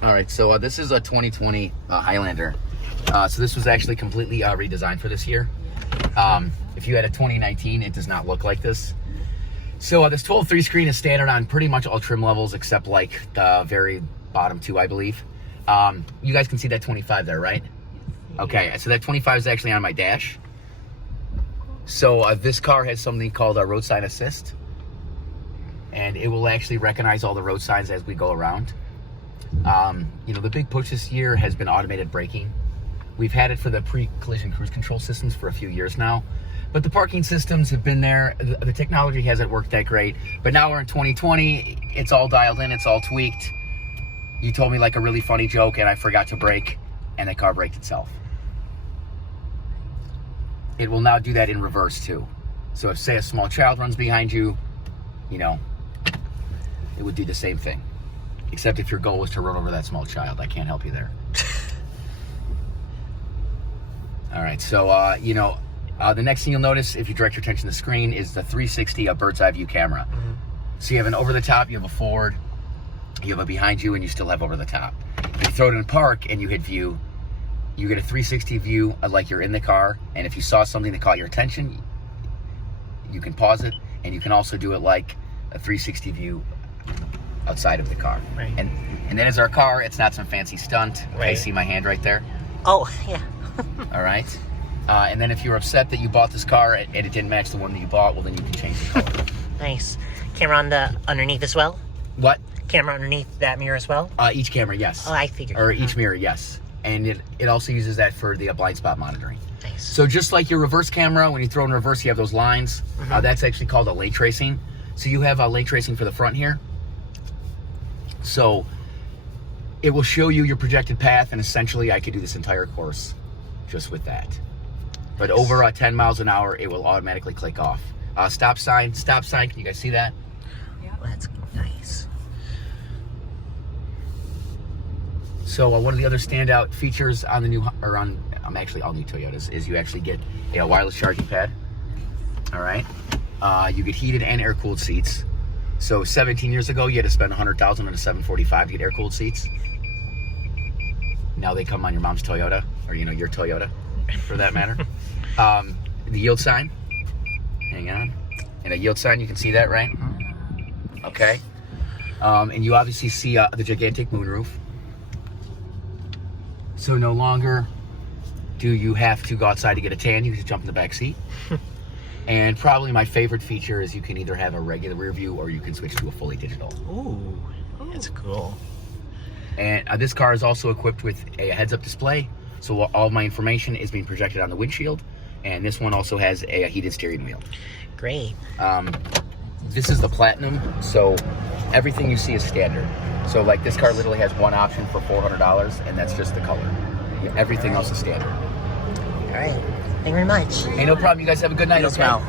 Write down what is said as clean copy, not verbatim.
All right, so this is a 2020 Highlander. So this was actually completely redesigned for this year. If you had a 2019, it does not look like this. So this 12.3 screen is standard on pretty much all trim levels except like the very bottom two, I believe. You guys can see that 25 there, right? Okay, so that 25 is actually on my dash. So this car has something called a roadside assist, and it will actually recognize all the road signs as we go around. You know, the big push this year has been automated braking. We've had it for the pre-collision cruise control systems for a few years now, but the parking systems have been there. The technology hasn't worked that great, but now we're in 2020. It's all dialed in, it's all tweaked. You told me like a really funny joke and I forgot to brake and the car braked itself. It will now do that in reverse too. So if say a small child runs behind you, you know, it would do the same thing. Except if your goal was to run over that small child. I can't help you there. All right, so, you know, the next thing you'll notice if you direct your attention to the screen is the 360 bird's eye view camera. Mm-hmm. So you have an over the top, you have a forward, you have a behind you, and you still have over the top. If you throw it in park and you hit view, you get a 360 view like you're in the car. And if you saw something that caught your attention, you can pause it. And you can also do it like a 360 view outside of the car. Right. And that is our car. It's not some fancy stunt. Right. I see my hand right there. Oh, yeah. All right. And then if you're upset that you bought this car and it didn't match the one that you bought, well, then you can change the color. Nice. Camera on the underneath as well? What? Camera underneath that mirror as well? Each camera, yes. Oh, I figured. Or each mirror, yes. And it also uses that for the blind spot monitoring. Nice. So just like your reverse camera, when you throw in reverse, you have those lines. Mm-hmm. That's actually called a lane tracing. So you have a lane tracing for the front here. So it will show you your projected path, and essentially I could do this entire course just with that. But over 10 miles an hour, it will automatically click off. Stop sign, can you guys see that? Yeah. That's nice. So one of the other standout features on the new, or on actually all new Toyotas, is you actually get a wireless charging pad. All right. You get heated and air-cooled seats. So 17 years ago, you had to spend $100,000 on a 745 to get air-cooled seats. Now they come on your mom's Toyota, or you know, your Toyota, for that matter. The yield sign. Hang on. And a yield sign, you can see that, right? Okay. And you obviously see the gigantic moonroof. So no longer do you have to go outside to get a tan. You just jump in the back seat. And probably my favorite feature is you can either have a regular rear view or you can switch to a fully digital. Ooh, that's cool. And this car is also equipped with a heads-up display. So all my information is being projected on the windshield. And this one also has a heated steering wheel. Great. This is the Platinum, so everything you see is standard. So like this car literally has one option for $400, and that's just the color. Everything else is standard. All right. Thank you very much. Hey, no problem. You guys have a good night. You as well.